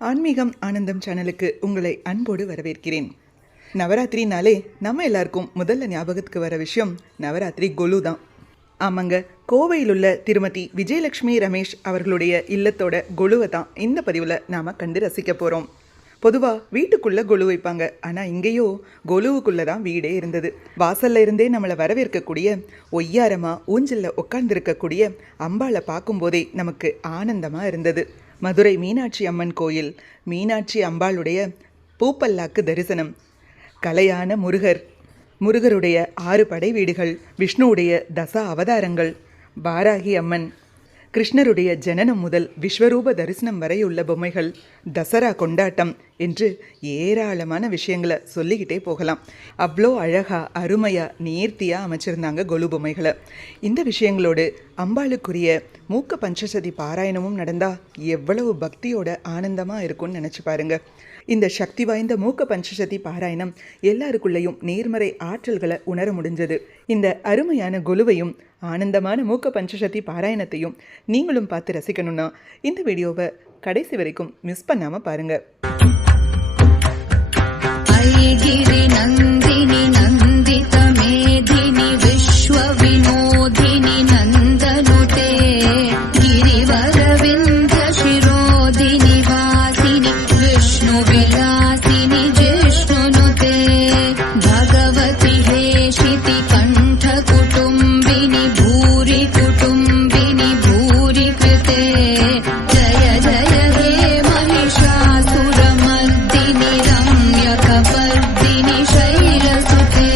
ஆன்மீகம் ஆனந்தம் சேனலுக்கு உங்களை அன்போடு வரவேற்கிறேன். நவராத்திரினாலே நம்ம எல்லாருக்கும் முதல்ல ஞாபகத்துக்கு வர விஷயம் நவராத்திரி கொலு தான். ஆமாங்க, கோவையில் உள்ள திருமதி விஜயலட்சுமி ரமேஷ் அவர்களுடைய இல்லத்தோட கொலுவை தான் இந்த பதிவில் நாம் கண்டு ரசிக்க போகிறோம். பொதுவாக வீட்டுக்குள்ளே கொலு வைப்பாங்க, ஆனால் இங்கேயோ கொலுவுக்குள்ளே தான் வீடே இருந்தது. வாசல்ல இருந்தே நம்மளை வரவேற்கக்கூடிய ஒய்யாரமாக ஊஞ்சலில் உட்கார்ந்துருக்கக்கூடிய அம்பாளை பார்க்கும்போதே நமக்கு ஆனந்தமாக இருந்தது. மதுரை மீனாட்சி அம்மன் கோயில், மீனாட்சி அம்பாளுடைய பூப்பல்லாக்கு தரிசனம், கலையான முருகருடைய 6 படை வீடுகள், விஷ்ணுவுடைய தச அவதாரங்கள், வாராகி அம்மன், கிருஷ்ணருடைய ஜனனம் முதல் விஸ்வரூப தரிசனம் வரை உள்ள பொம்மைகள், தசரா கொண்டாட்டம் என்று ஏராளமான விஷயங்களை சொல்லிக்கிட்டே போகலாம். அவ்வளோ அழகாக அருமையாக நேர்த்தியாக அமைச்சிருந்தாங்க கொலு பொம்மைகளை. இந்த விஷயங்களோடு அம்பாளுக்குரிய மூக்க பஞ்சசதி பாராயணமும் நடந்தால் எவ்வளவு பக்தியோட ஆனந்தமாக இருக்கும்னு நினச்சி பாருங்க. இந்த சக்தி வாய்ந்த மூக்க பஞ்சசதி பாராயணம் எல்லாருக்குள்ளேயும் நேர்மறை ஆற்றல்களை உணர முடிஞ்சது. இந்த அருமையான கொலுவையும் ஆனந்தமான மூக்க பஞ்சசதி பாராயணத்தையும் நீங்களும் பார்த்து ரசிக்கணும்னா இந்த வீடியோவை கடைசி வரைக்கும் மிஸ் பண்ணாமல் பாருங்கள். गिरि नन्दिनि नन्दित मेधिनि विश्व विनोदिनि नन्दनुते गिरिवरविन्ध्य शिरोदिनि वासिनि विष्णु विलासिनि जिष्णुनुते भगवति हेशिति कण्ठ कुटुम्बिनि भूरि कुटुम्बिनि भूरि कृते जय जय हे महिषासुरमर्दिनि रम्यकपर्दिनि शैलसुते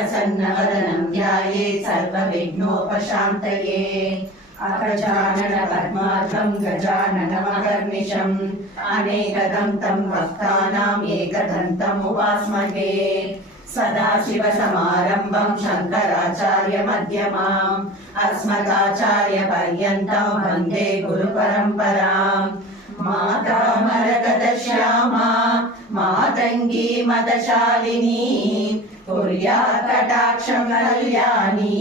प्रसन्नवदनं ध्यायेत् सर्वविघ्नोपशान्तये। अगजानन पद्मार्कं गजाननमहर्निशम् अनेकदन्तं भक्तानाम् एकदन्तम् उपास्महे। सदाशिवसमारम्भं शङ्कराचार्यमध्यमाम् अस्मदाचार्यपर्यन्तं वन्दे गुरुपरम्पराम्। माता मरकतश्यामा मातङ्गी मदशालिनी कुर्यात् कटाक्षं कल्याणी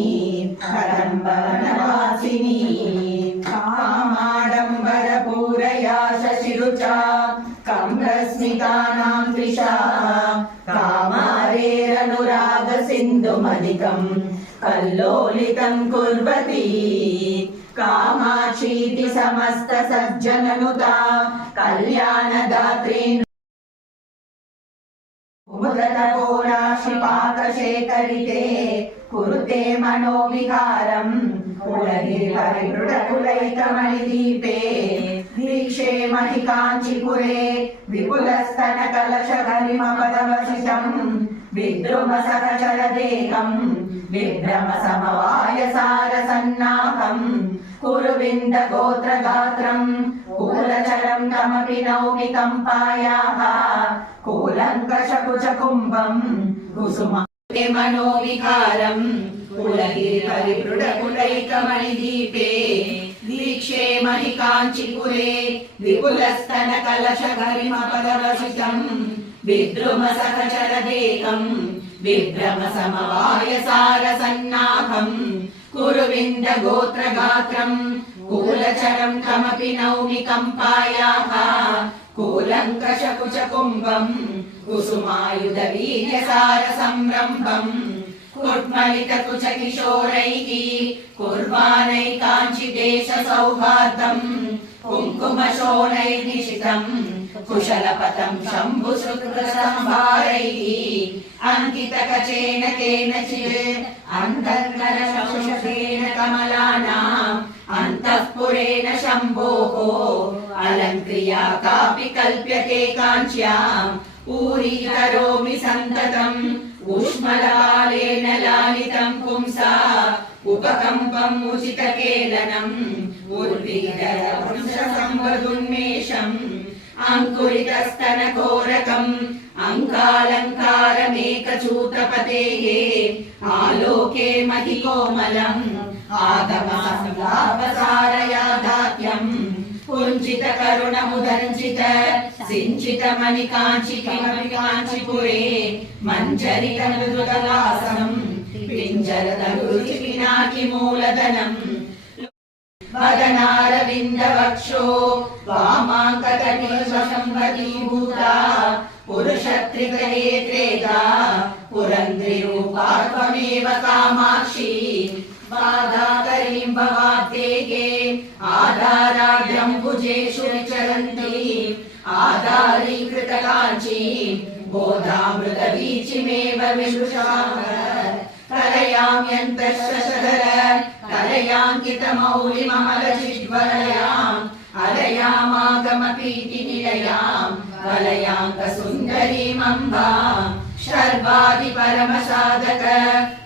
कदम्बवनवासिनी। कामाडम्बरपूरया शशिरुचा कम्रस्मितानां त्रिषा कामारेरनुरागसिन्धुमधिकं कल्लोलितं कुर्वती। कामाक्षीति समस्तसज्जननुता कल्याणदात्री मुदतपोराशिपाकशेखरिते कुरुते मनोविहारम् कुलगिरिपरिमृढकुलैकमणिदीपे दीक्षे महिकाञ्चीपुरे विपुलस्तनकलशगरिमपदवसितम् विद्रुमसहचरदेहम् विभ्रमसमवायसारसन्नाहम् कुरुविन्दगोत्रगात्रम् कूलचरं कमपि नौमि कम्पायाः कूलङ्कषकुचकुम्भम् कुसुम मनोविहारम् कुलगिरिपरिमृढकुलैकमणिदीपे दीक्षे महिकाञ्चीपुरे विपुलस्तनकलशगरिमपदवसितम् विद्रुमसहचरदेहम् विभ्रमसमवायसारसन्नाहम् कुरुविन्दगोत्रगात्रम् कूलचरं कमपि नौमि कम्पायाः कूलङ्कषकुचकुम्भम् कुसुमायुधवीर्यसारसंरम्भम् कुट्मलितकुचकिशोरैः कुर्वाणैकाञ्चिदेशसौहार्दम् कुङ्कुमशोणैर्निशितम् कुशलपथं शम्भुसुकृतसंभारैः अङ्कितकचेन केनचित् अन्तर्करशोषेण कमलानाम् अन्तःपुरेण शम्भोः अलङ्क्रिया कापि कल्प्यते काञ्च्याम् ऊरीकरोमि सन्ततम् ऊष्मलकालेन लालितं पुंसा उपकम्पम् उचितकेलनम् उर्वीरवंशसंवदुन्मेषम् अङ्कुरितस्तनकोरकम् अङ्कालङ्कारमेकचूतपतेः आलोके महिकोमलम् आगमसंलापसारयादात्यम् कुञ्चितकरुणमुदञ्चित सिञ्चितमणिकाञ्चि किमपि काञ्चीपुरे मञ्जरितमृदुलवासम् पिञ्जरतरुचिपिनाकिमूलधनम् वदनारविन्दवक्षो वामाङ्कतटीवशम्भूता पुरुषत्रिकये त्रेधा पुरन्द्रिरूपा त्वमेव कामाक्षी बाधाकरीं भवाब्देगे आधाराढ्यं भुजेषु विचरन्ति आधारीकृतकाञ्ची बोधामृतवीचिमेव विदुषाः कलयाम्यन्तःशशधर कलयाङ्कितमौलिममलचिद्वलयाम् अलयामागमपीतिनिलयाम् कलयाङ्कसुन्दरीमम्बाम् शर्वादिपरमसाधक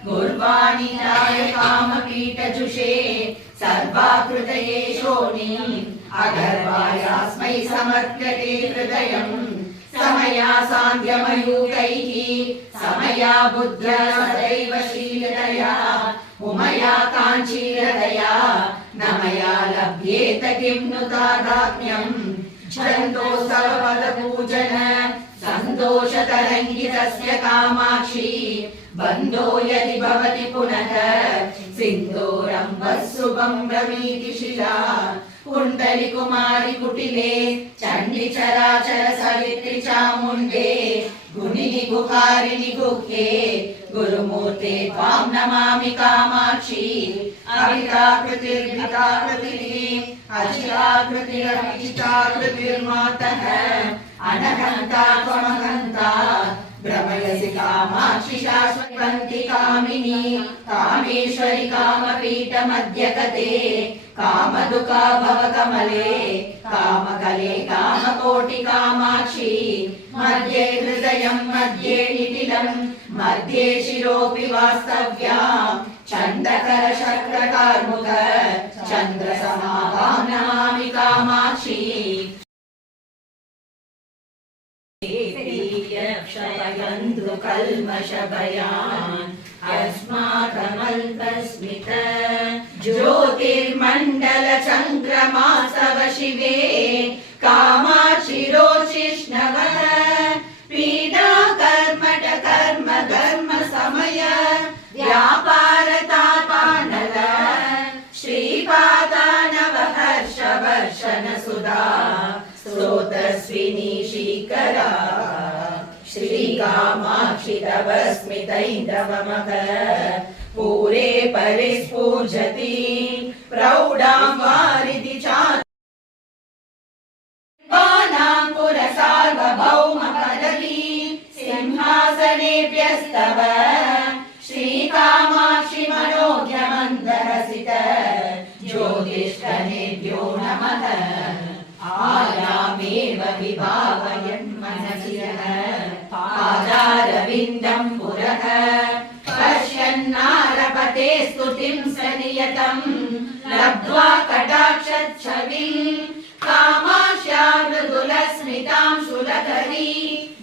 गुर्वाणीराय कामपीठजुषे सर्वाकृतये शोणी अगर्वायास्मै समर्प्यते हृदयम् समया सान्ध्यमयूकैः समया बुद्ध्या सदैव शीलतया उमया काञ्चीरतया न मया लभ्येत किं नु तादात्म्यम् छन्दोत्सवपदपूजन सन्तोषतरङ्गितस्य कामाक्षी बन्धो यदि भवति पुनः सिन्दूरम्बः शुभं ब्रवीति शिला कुण्डलिकुमारि कुटिले चण्डिचराचर सवित्रि चामुण्डे गुणिनि गुहारिणि गुह्ये गुरुमूर्ते त्वां नमामि कामाक्षी अभिताकृतिर्भिताकृतिः अचिराकृतिरभिचिताकृतिर्मातः अनहन्ता त्वमहन्ता भ्रमयसि कामाक्षि शाश्वती कामिनी कामेश्वरि कामपीठमध्यगते कामदुका भवकमले कामकले कामकोटि कामाक्षी मध्ये हृदयं मध्ये निटिलं मध्ये शिरोऽपि वास्तव्याम् चण्डकरशक्रकार्मुक चन्द्रसमाभां नमामि कामाक्षी क्षयन्द्रुकल्मषभयान् अस्माकमल्पस्मित ज्योतिर्मण्डलचन्द्रमासव शिवे कामाक्षि रोचिष्णवः पीडा कर्मट कर्म धर्म समय व्यापारतापानल श्रीपादानव हर्ष वर्षण सुधा स्रोतस्विनी श्रीकरा श्रीकामाक्षि तव स्मितैन्दवमः पूरे परिस्फूर्जति प्रौढां वारिधि चानां पुरसार्वभौमपदवी सिंहासनेभ्यस्तव श्रीकामाक्षि मनोज्ञमन्दहसित ज्योतिष्ठनेभ्यो नमः आयामेव विभावयन् मनसि पादारविन्दं पुरः पश्यन्नारपते स्तुतिं सनियतं लब्ध्वा कटाक्षच्छविं कामाक्ष्या मृदुलस्मितां शूलधरी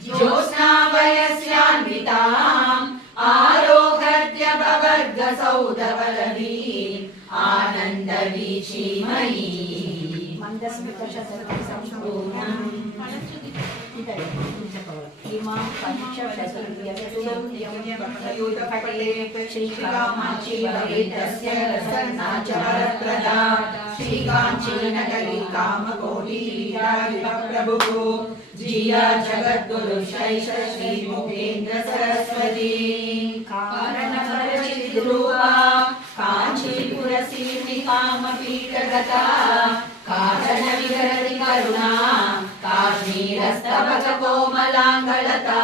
ज्योत्स्ना वयस्यान्विताम् आरोहद्य भवर्गसौधवलवी आनन्दवीचीमयी श्रीकामाक्षी भवेदस्य रसन्नाचारप्रदा श्रीकाञ्चीनगरी कामकोटिप्रभुः जिया जगद्गुरु शैष श्रीमुखेन्द्र सरस्वती कारणपरचिद्रूपा काञ्चीपुरसीर्ति कामपीठगता काचन विहरति करुणा काश्मीरस्तवक कोमलाङ्गलता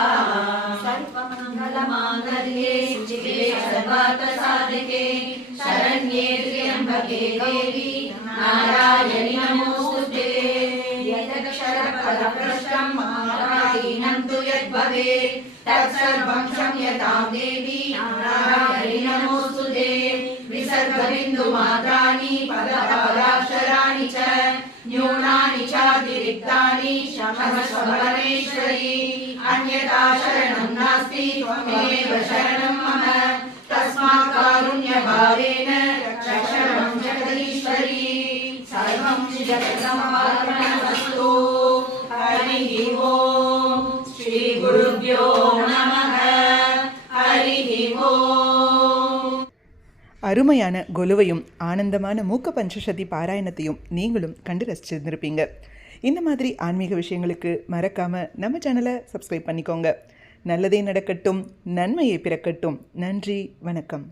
सर्वमङ्गलमाङ्गल्ये शिवे सर्वार्थसाधिके शरण्ये त्र्यम्बके गौरी नारायणि नमोस्तुते यदक्षरपदभ्रष्टं मात्राहीनं तु यद्भवेत् तत्सर्वं क्षम्यतां देवी नारायणि नमोस्तुते विसर्गबिन्दुमात्राणि पदपदाक्षराणि च न्यूनानि चातिरिक्तानि क्षमस्व परमेश्वरी अन्यथा शरणं नास्ति त्वमेव शरणं मम तस्मात् कारुण्यभावेन रक्षणं जगदीश्वरी सर्वं जगदमस्तु हरिः ओम् श्रीगुरुभ्यो नमः हरिः ओम् அருமையான கொலுவையும் ஆனந்தமான மூக்க பஞ்சசதி பாராயணத்தையும் நீங்களும் கண்டு ரசிச்சிருந்திருப்பீங்க. இந்த மாதிரி ஆன்மீக விஷயங்களுக்கு மறக்காமல் நம்ம சேனலை சப்ஸ்கிரைப் பண்ணிக்கோங்க. நல்லதே நடக்கட்டும், நன்மையை பிறக்கட்டும். நன்றி, வணக்கம்.